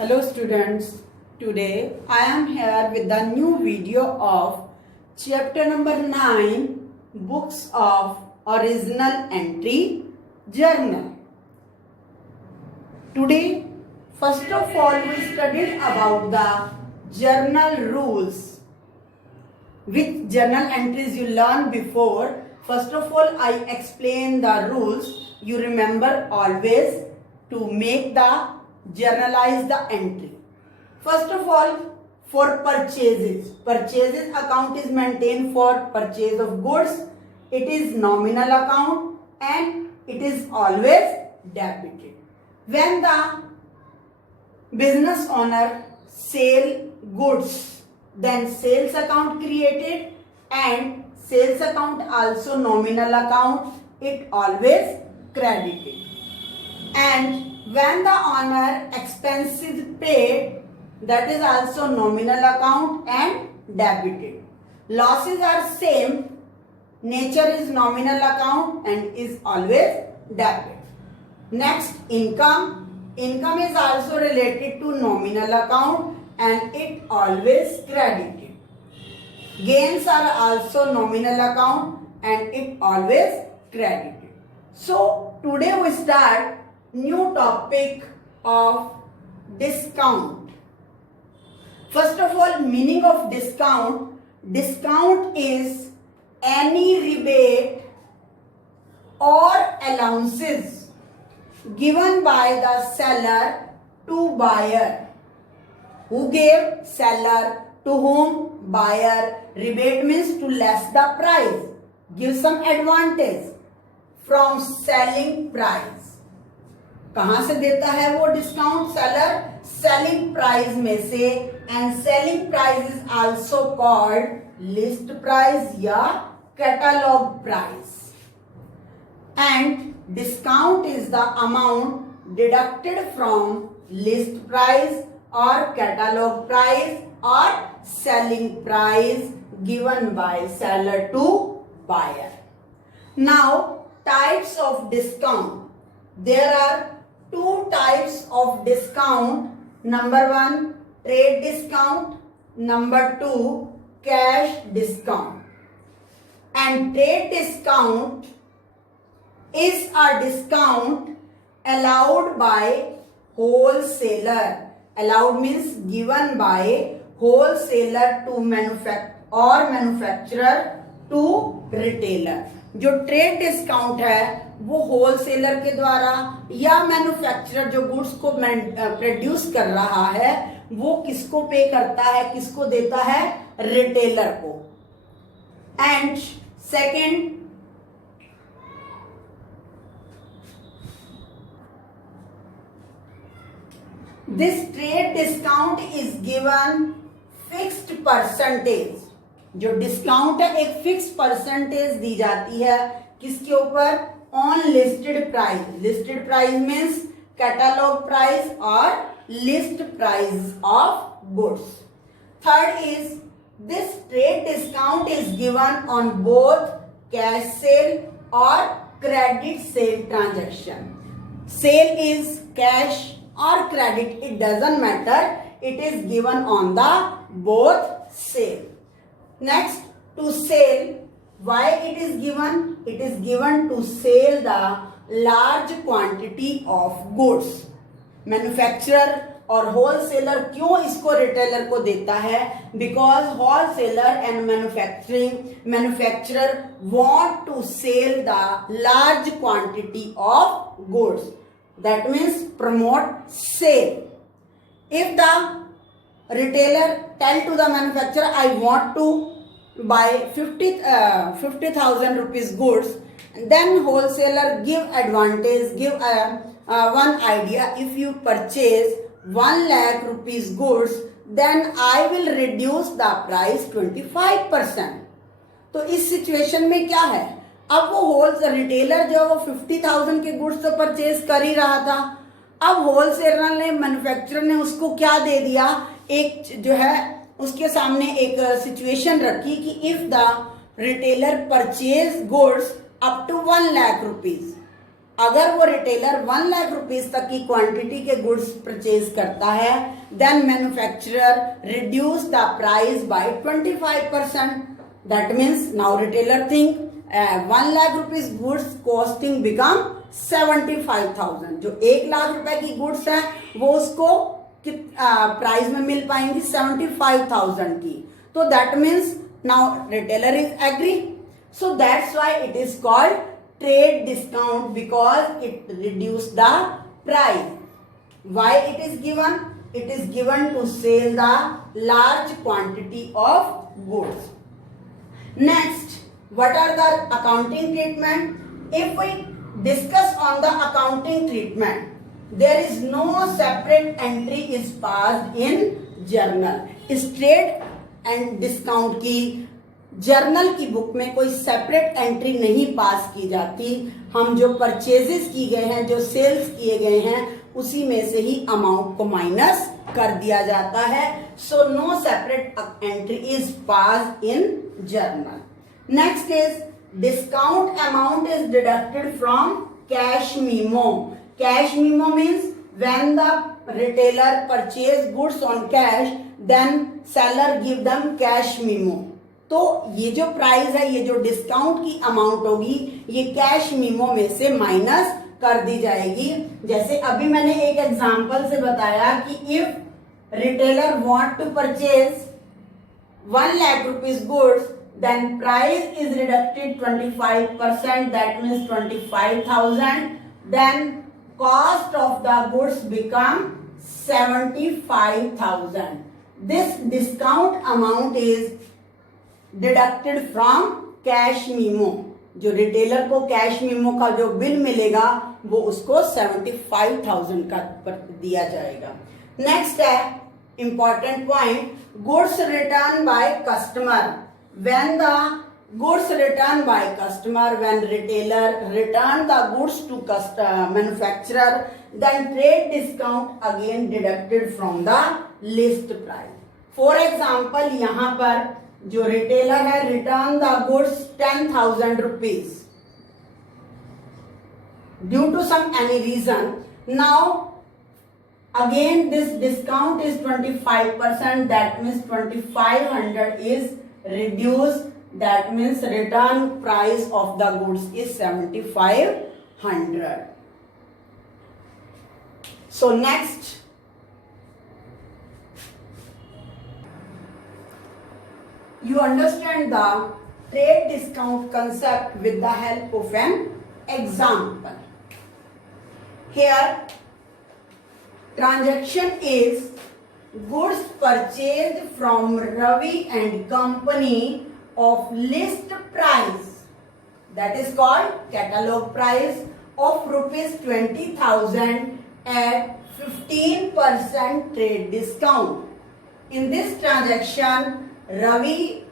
Hello students, today I am here with the new video of chapter number 9 Books of Original Entry Journal. Today first of all we studied about the journal rules. Which journal entries you learned before. First of all I explain the rules. You remember always to make the journalize the entry. First of all, for purchases account is maintained for purchase of goods. It is nominal account and it is always debited. When the business owner sell goods, then sales account created and sales account also nominal account, it always credited. And when the owner expenses paid, that is also nominal account and debited. Losses are same, nature is nominal account and is always debited. Next, income is also related to nominal account and it always credited. Gains are also nominal account and it always credited. So today we start new topic of discount. First of all, meaning of discount. Discount is any rebate or allowances given by the seller to buyer. Who gave? Seller. To whom? Buyer. Rebate means to less the price. Give some advantage from selling price. कहाँ से देता है वो discount? Seller selling price में से. And selling price is also called list price या catalogue price. And discount is the amount deducted from list price और catalogue price और selling price given by seller to buyer. Now types of discount. There are two types of discount. Number 1, trade discount. Number 2, cash discount. And trade discount is a discount allowed by wholesaler. Allowed means given by wholesaler to manufacturer to retailer. जो trade discount है वो wholesaler के द्वारा या manufacturer जो goods को produce कर रहा है वो किसको पे करता है, किसको देता है? रिटेलर को. And second, this trade discount is given fixed percentage. जो डिस्काउंट है एक फिक्स परसेंटेज दी जाती है किसके ऊपर? On listed price. Listed price means catalogue price और list price of goods. Third is this trade discount is given on both cash sale और credit sale transaction. Sale is cash और credit, it doesn't matter, it is given on the both sale. Next, to sell. Why it is given? It is given to sell the large quantity of goods. Manufacturer और wholesaler क्यों इसको retailer को देता है? Because wholesaler and manufacturer want to sell the large quantity of goods. That means promote sale. If the retailer tell to the manufacturer, I want to buy 50,000 rupees goods, then wholesaler give advantage, give one idea. If you purchase 1 lakh rupees goods, then I will reduce the price 25%. तो इस situation में क्या है? अब वो wholesale retailer जो वो 50,000 के गुड्स तो परचेज कर ही रहा था. अब होलसेलर ने, मैन्युफैक्चरर ने उसको क्या दे दिया? एक जो है उसके सामने एक सिचुएशन रखी कि if the retailer purchase goods up to 1 lakh rupees, अगर वो रिटेलर 1 लाख रुपीस तक की क्वांटिटी के गुड्स परचेज करता है, then manufacturer reduce the price by 25%. That means now retailer think 1 lakh rupees goods costing become 75,000. जो 1 लाख रुपए की गुड्स है वो उसको प्राइस में मिल पाएंगी 75,000 की. तो that means now retailer is agree. So that's why it is called trade discount, because it reduce the price. Why it is given? It is given to sell the large quantity of goods. Next, what are the accounting treatment? If we discuss on the accounting treatment, there is no separate entry is passed in journal. इस trade and discount की journal की book में कोई separate entry नहीं पास की जाती. हम जो परचेजेस की गए हैं, जो सेल्स किए गए हैं, उसी में से ही अमाउंट को माइनस कर दिया जाता है. So no separate entry is pass in journal. Next is discount amount is deducted from cash memo. Cash memo means when the retailer purchase goods on cash, then seller give them cash memo. तो ये जो price है, ये जो discount की amount होगी, ये cash memo में से माइनस कर दी जाएगी. जैसे अभी मैंने एक एग्जांपल से बताया कि if retailer want to purchase 1 lakh rupees goods, then price is reduced 25%, that means 25,000. Then cost of the goods become 75,000. This discount amount is deducted from cash memo. जो रिटेलर को कैश मीमो का जो bill मिलेगा वो उसको 75,000 का दिया जाएगा. नेक्स्ट है important point, goods return by customer. When the goods return by customer, when retailer return the goods to manufacturer, then trade discount again deducted from the list price. For example, यहाँ पर जो retailer है return the goods 10,000 rupees due to some any reason. Now again this discount is 25%, that means 2500 is reduced. That means return price of the goods is 7,500. So next, you understand the trade discount concept with the help of an example. Here, transaction is goods purchased from Ravi and Company of list price, that is called catalog price, of rupees 20,000 at 15% trade discount. In this transaction, Ravi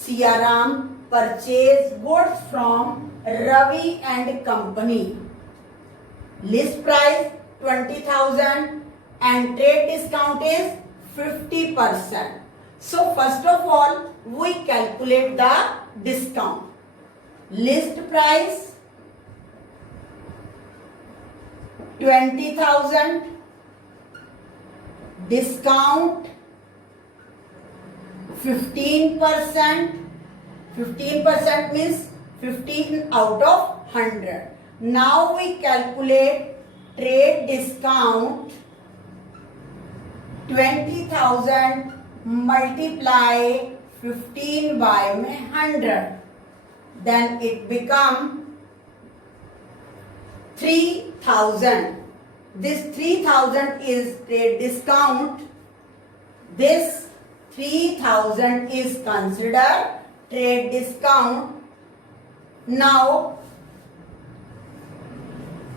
Siaram purchased goods from Ravi and Company. List price 20,000 and trade discount is 50%. So first of all, we calculate the discount. List price 20,000, discount 15%. 15% means 15 out of 100. Now we calculate trade discount. 20,000 multiply 15 by 100, then it become 3,000. This 3,000 is trade discount. This 3,000 is considered trade discount. Now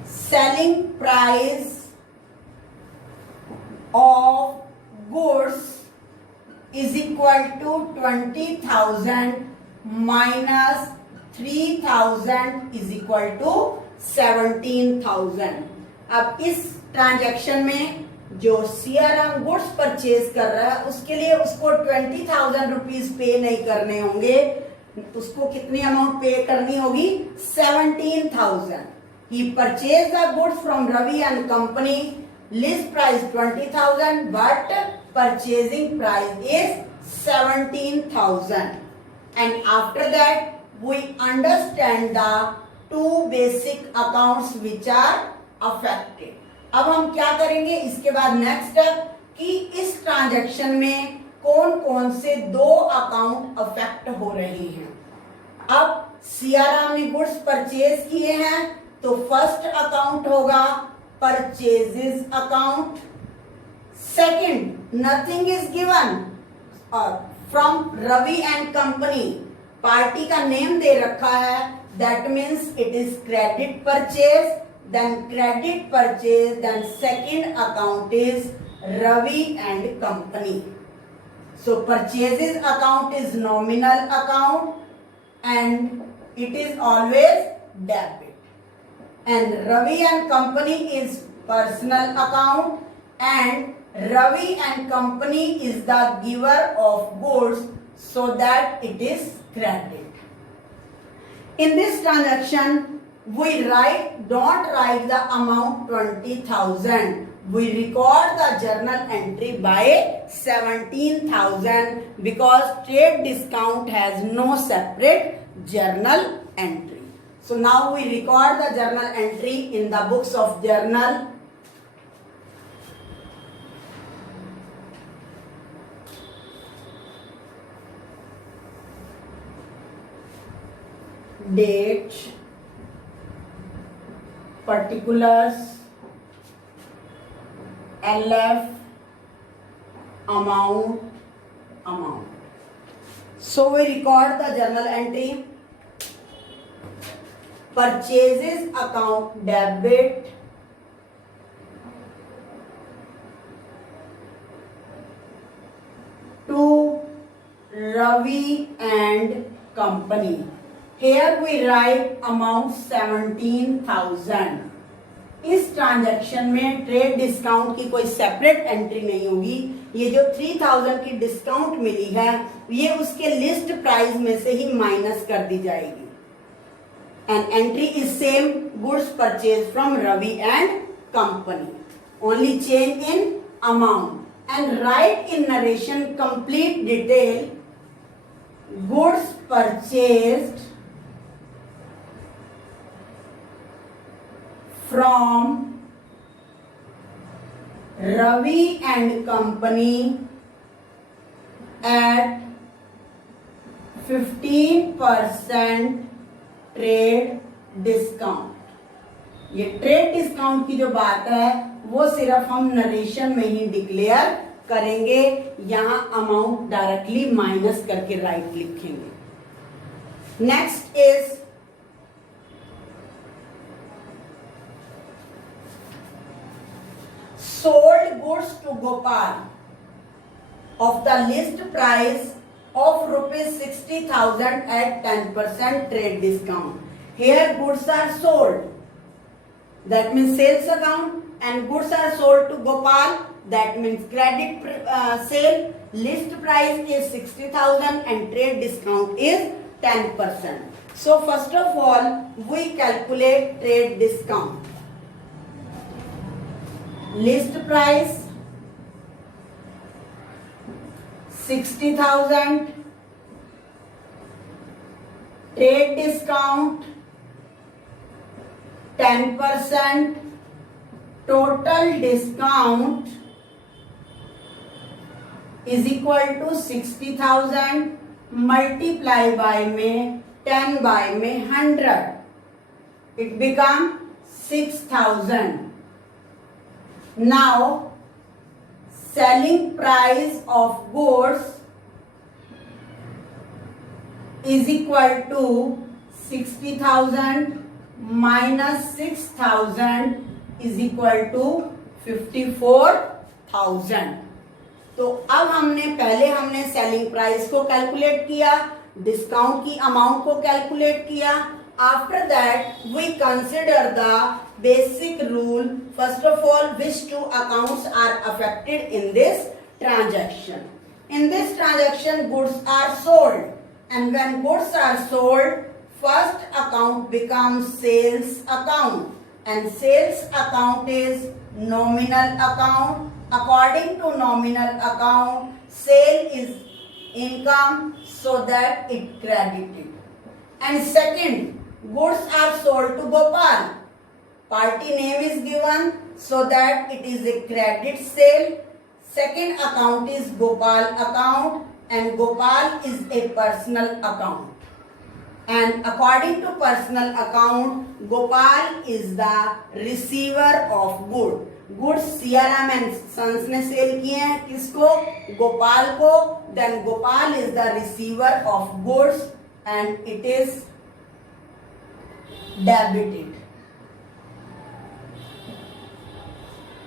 selling price of goods is equal to 20,000 minus 3,000 is equal to 17,000. अब इस transaction में जो CRM goods purchase कर रहा है उसके लिए उसको 20,000 रुपीज पे नहीं करने होंगे, उसको कितनी अमाउंट पे करनी होगी? 17,000. he purchased the goods from Ravi and company, list price 20,000 but purchasing price is 17,000. And after that we understand the two basic accounts which are affected. अब हम क्या करेंगे इसके बाद नेक्स्ट स्टेप कि इस ट्रांजैक्शन में कौन कौन से दो अकाउंट अफेक्ट हो रहे हैं. अब सियाराम ने गुड्स परचेज किए हैं तो फर्स्ट अकाउंट होगा purchases account. Second nothing is given from Ravi and company, party का नेम दे रखा है, that means it is credit purchase, then credit purchase, then second account is Ravi and company. So purchases account is nominal account and it is always debit, and Ravi and company is personal account and Ravi and company is the giver of goods, so that it is credit. In this transaction we don't write the amount 20,000. We record the journal entry by 17,000 because trade discount has no separate journal entry. So now we record the journal entry in the books of journal. Date, particulars, LF, amount. So we record the journal entry. Purchases account debit, to Ravi and company. Here we write amount 17,000. इस transaction में trade discount की कोई separate entry नहीं होगी. ये जो 3,000 की discount मिली है ये उसके लिस्ट प्राइस में से ही माइनस कर दी जाएगी. And entry is same, goods purchase from Ravi and company, only change in amount and write in narration complete detail. Goods purchased from Ravi and company at 15% trade discount. ये trade discount की जो बात है वो सिर्फ हम नरेशन में ही declare करेंगे, यहां अमाउंट डायरेक्टली माइनस करके राइट लिखेंगे. Next is sold goods to Gopal of the list price of rupees 60,000 at 10% trade discount. Here goods are sold, that means sales account, and goods are sold to Gopal, that means credit sale. List price is 60,000 and trade discount is 10%. So first of all we calculate trade discount. List price 60,000, trade discount 10%, total discount is equal to 60,000 multiply by में 10 by में 100, it become 6,000. Now selling price of goods is equal to 60,000 minus 6,000 is equal to 54,000. तो अब पहले हमने selling price को calculate किया, discount की amount को कैलकुलेट किया. After that we consider the basic rule. First of all, which two accounts are affected in this transaction? In this transaction goods are sold, and when goods are sold first account becomes sales account and sales account is nominal account. According to nominal account, sale is income, so that it credited. And second, goods are sold to Gopal. Party name is given, so that it is a credit sale. Second account is Gopal account, and Gopal is a personal account. And according to personal account, Gopal is the receiver of good. Goods CRM and Sons ने cell किए हैं किसको? गोपाल को. Then Gopal is the receiver of goods and it is debited.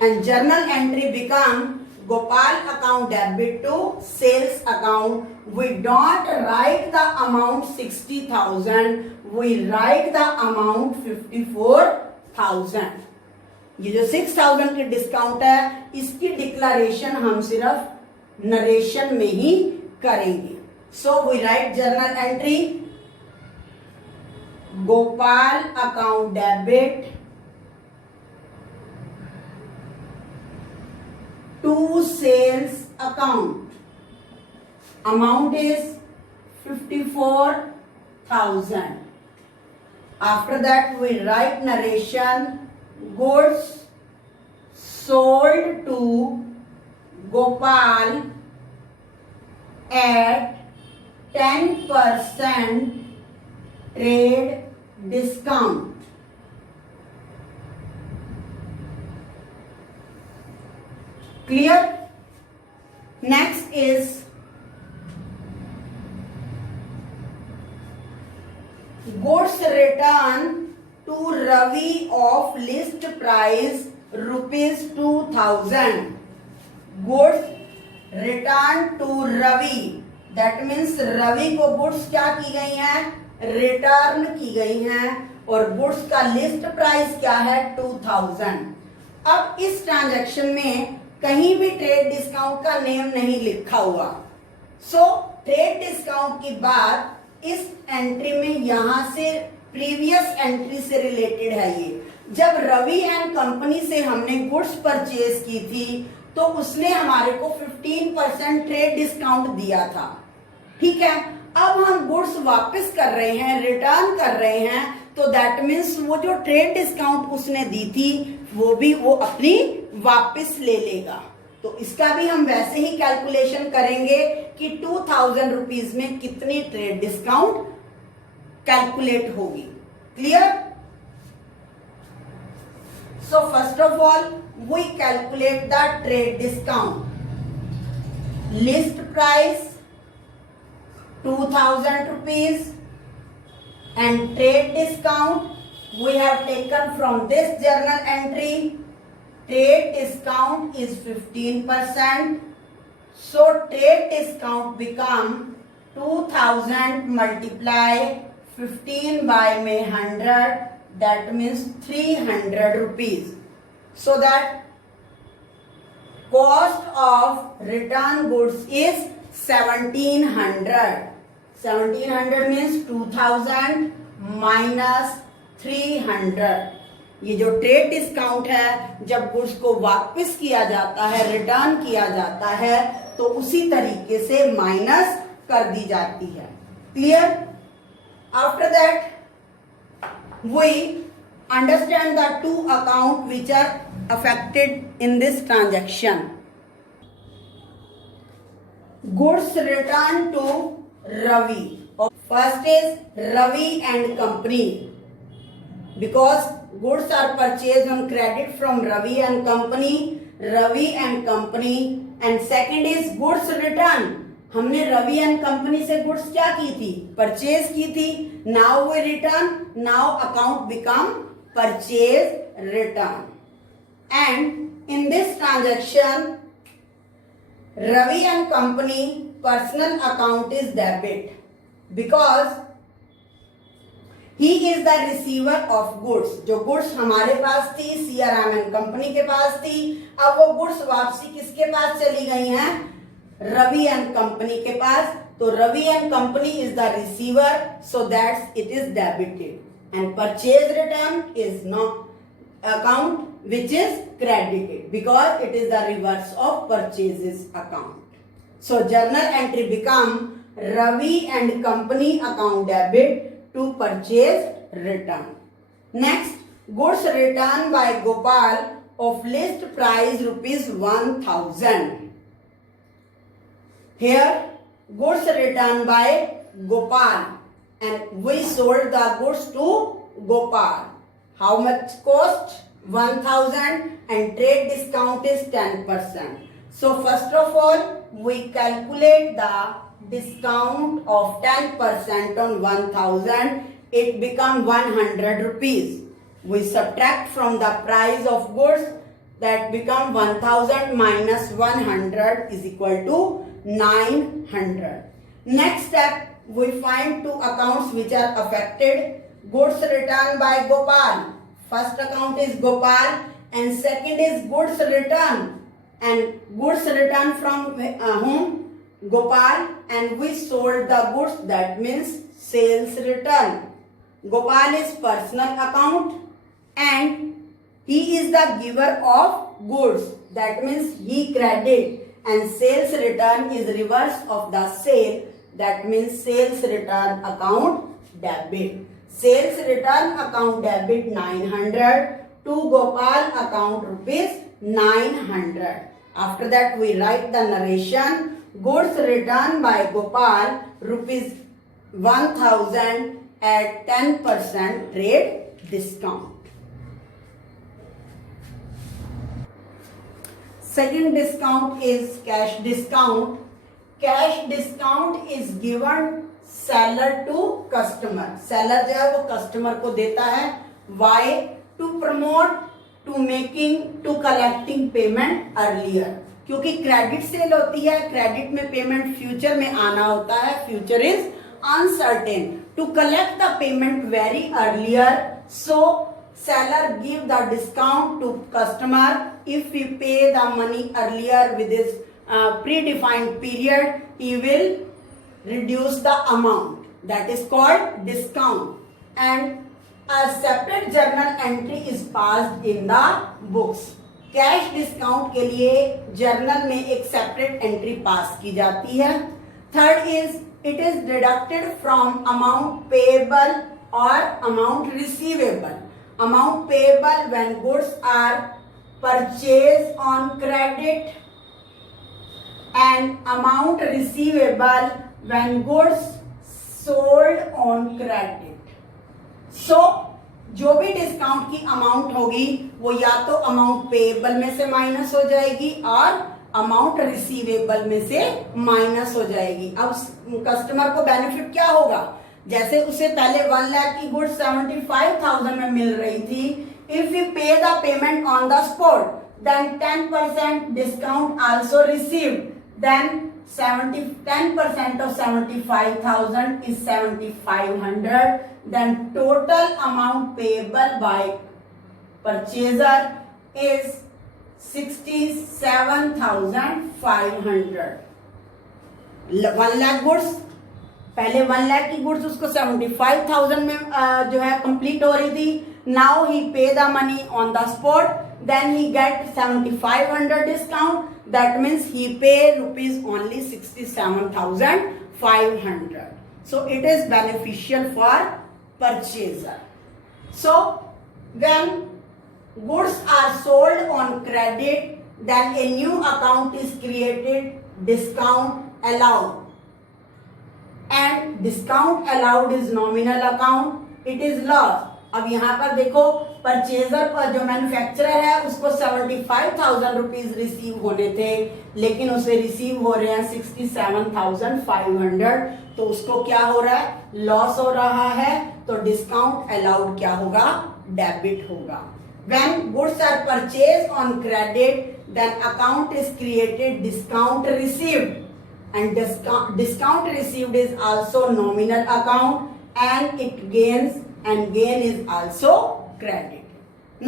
And journal entry become Gopal account debit to sales account. We don't write the amount 60,000. We write the amount 54,000. ये जो 6,000 की discount है, इसकी declaration हम सिर्फ narration में ही करेंगे. So we write journal entry Gopal account debit to sales account. Amount is 54,000. After that we write narration goods sold to Gopal at 10% trade discount. Clear? Next is goods return to Ravi of list price rupees 2,000. Goods return to Ravi. That means Ravi को goods क्या की गई हैं? Return की गई हैं और goods का लिस्ट प्राइस क्या है? 2,000. अब इस ट्रांजैक्शन में कहीं भी ट्रेड डिस्काउंट का नेम नहीं लिखा हुआ. सो ट्रेड डिस्काउंट की बात इस एंट्री में यहां से प्रीवियस एंट्री से रिलेटेड है. ये जब रवि एंड कंपनी से हमने गुड्स परचेज की थी तो उसने हमारे को 15% ट्रेड डिस्काउंट दिया था. ठीक है, अब हम गुड्स वापस कर रहे हैं, रिटर्न कर रहे हैं, तो दैट मीन्स वो जो ट्रेड डिस्काउंट उसने दी थी वो अपनी वापस ले लेगा. तो इसका भी हम वैसे ही कैलकुलेशन करेंगे कि 2,000 रुपीज में कितनी ट्रेड डिस्काउंट कैलकुलेट होगी. Clear? So first of all we calculate the trade discount. List price 2,000 rupees and trade discount we have taken from this journal entry. Trade discount is 15%. So trade discount become 2,000 multiply 15 by 100. That means 300 rupees. So that cost of return goods is 1,700. 1,700 means 2,000 minus 300. ये जो trade discount है जब goods को वापस किया जाता है, return किया जाता है, तो उसी तरीके से माइनस कर दी जाती है. Clear? After that we understand the two account which are affected in this transaction. Goods returned to Ravi. First is Ravi and company, because goods are purchased on credit from Ravi and company. Ravi and company. And second is goods return. हमने Ravi and company से goods क्या की थी? Purchase की थी. Now we return. Now account become purchase return. And in this transaction Ravi and company personal account is debit because he is the receiver of goods. जो goods हमारे पास थी, CRM and company के पास थी, अब वो goods वापसी किसके पास चली गई हैं? Ravi and company के पास. तो Ravi and company is the receiver, so that it is debited. And purchase return is not account which is credited because it is the reverse of purchases account. So journal entry become Ravi and company account debit to purchase return. Next, goods returned by Gopal of list price rupees 1000. Here goods returned by Gopal and we sold the goods to Gopal. How much cost? 1000 and trade discount is 10%. So first of all we calculate the discount of 10% on 1000. It become 100 rupees. We subtract from the price of goods, that become 1000 minus 100 is equal to 900. Next step, we find two accounts which are affected. Goods returned by Gopal. First account is Gopal and second is goods return. And goods return from whom? Gopal, and we sold the goods, that means sales return. Gopal is personal account and he is the giver of goods, that means he credit, and sales return is reverse of the sale, that means sales return account debit. Sales return account debit 900 to Gopal account rupees 900. After that we write the narration. Goods returned by Gopal rupees 1000 at 10% trade discount. Second discount is cash discount. Cash discount is given seller to customer. Seller जो है वो customer को देता है. Why? To promote, to making, to collecting payment earlier. क्योंकि credit sale होती है, credit में पेमेंट फ्यूचर में आना होता है. Future is uncertain. To collect the payment very earlier, so seller give the discount to customer. If we pay the money earlier with this predefined period, he will reduce the amount. That is called discount. And a separate journal entry is passed in the books. Cash discount के लिए journal में एक separate entry पास की जाती है. Third is it is deducted from amount payable और amount receivable. Amount payable when goods are purchase on credit and amount receivable when goods sold on credit. So जो भी डिस्काउंट की amount होगी वो या तो अमाउंट पेएबल में से माइनस हो जाएगी और अमाउंट रिसीवेबल में से माइनस हो जाएगी. अब कस्टमर को बेनिफिट क्या होगा? जैसे उसे पहले 1 लाख की गुड्स 75,000 में मिल रही थी. If you pay the payment on the spot then 10% discount also received. Then 10% of 75,000 is 7,500. Then total amount payable by purchaser is 67,500. 1 lakh goods, पहले 1 लाख की गुड्स उसको 75,000 में जो है कंप्लीट हो रही थी. Now he pay the money on the spot, then he get 7,500 discount. That means he pay rupees only 67,500. So it is beneficial for purchaser. So when goods are sold on credit, then a new account is created, discount allowed. And discount allowed is nominal account. It is loss. अब यहाँ पर देखो purchaser पर जो manufacturer है उसको 75,000 rupees receive होने थे, लेकिन उसे रिसीव हो रहे हैं 67,500. तो उसको क्या हो रहा है? लॉस हो रहा है. तो डिस्काउंट अलाउड क्या होगा? डेबिट होगा. When goods are purchase on credit then account is created discount received, and discount received is also nominal account and it gains and gain is also credit.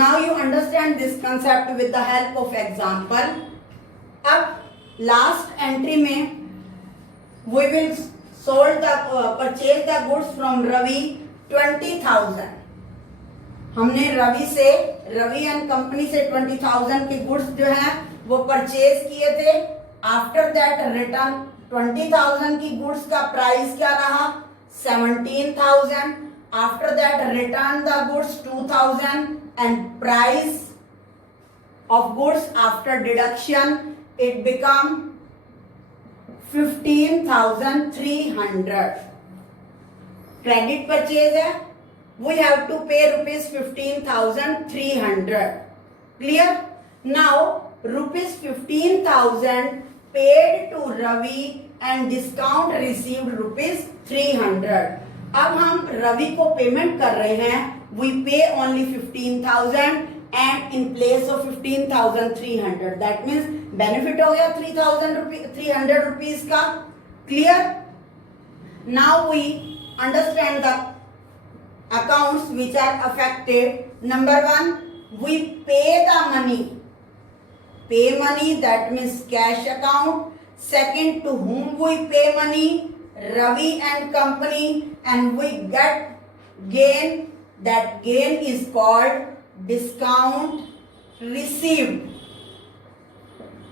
Now you understand this concept with the help of example. अब last entry में we will sold the purchase the goods from Ravi 20,000. हमने Ravi and company से 20,000 के goods जो है वो purchase किए थे। आफ्टर दैट रिटर्न 20,000 की गुड्स का प्राइस क्या रहा 17,000। After that return the goods 2,000 and price of goods after deduction it become 15,300. Credit purchase है, we have to pay rupees 15,300. Clear? Now rupees 15,000 paid to Ravi and discount received rupees 300. अब हम रवि को payment कर रहे हैं, we pay only 15,000 and in place of 15,300, that means benefit हो गया 300 rupees का. Clear? Now we understand the accounts which are affected. Number 1, we pay the money. Pay money, that means cash account. Second, to whom we pay money? Ravi and company, and we get gain. That gain is called discount received.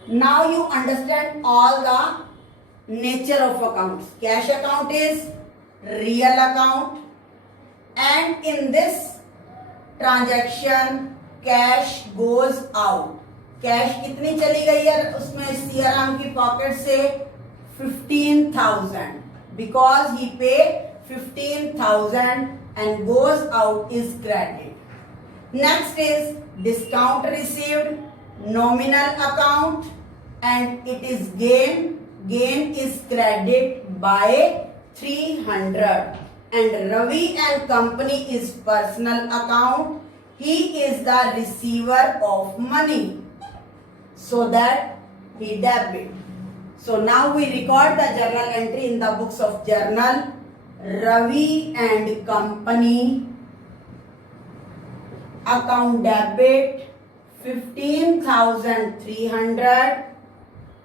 Now you understand all the nature of accounts. Cash account is real account, and in this transaction cash goes out. Cash कितनी चली गई है उसमें सियाराम की pocket से 15,000, because he paid 15,000 and goes out is credit. Next is discount received, nominal account, and it is gain. Gain is credit by 300. And Ravi and company is personal account. He is the receiver of money, so that he debit. So now we record the journal entry in the books of journal. Ravi and company account debit 15,300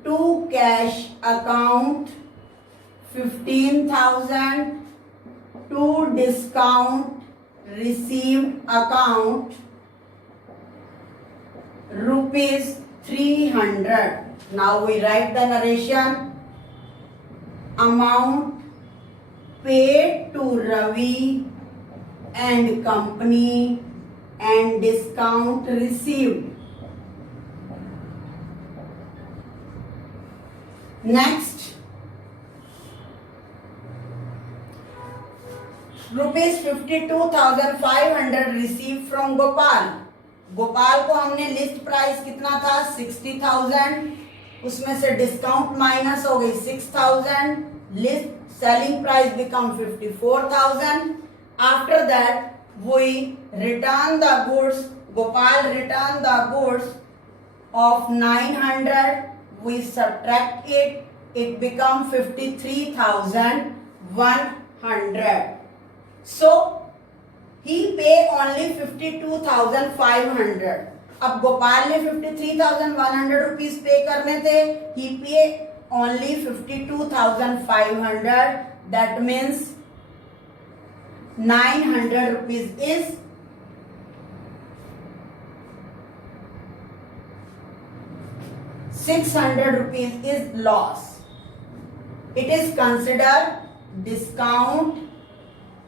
to cash account 15,000 to discount received account rupees 300. Now we write the narration. Amount paid to Ravi and company and discount received. Next, rupees 52,500 received from Gopal. Gopal को हमने list price कितना था 60,000, उसमें से discount minus हो गई 6,000, list selling price become 54,000. After that we return the goods. Gopal return the goods of 900. We subtract it. It become 53,100. So he pay only 52,500. अब गोपाल ने 53,100 रुपीज पे करने थे. He pay only 52,500. That means 900 rupees is ₹600 is loss. It is considered discount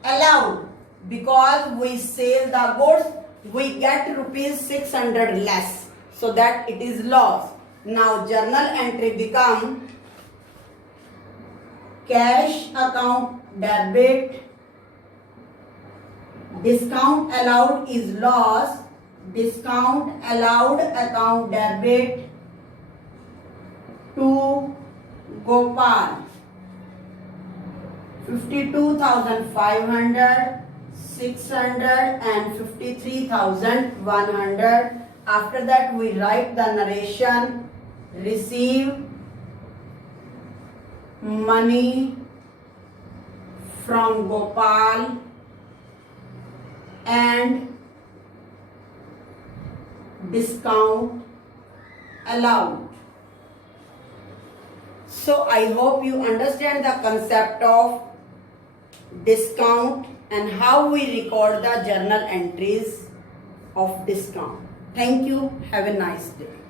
allowed because we sell the goods, we get ₹600 less, so that it is loss. Now journal entry become cash account debit, discount allowed is loss, discount allowed account debit to Gopal 52,500, 600 and 53,100. After that we write the narration. Receive money from Gopal and discount allowed. So I hope you understand the concept of discount and how we record the journal entries. of discount. Thank you. Have a nice day.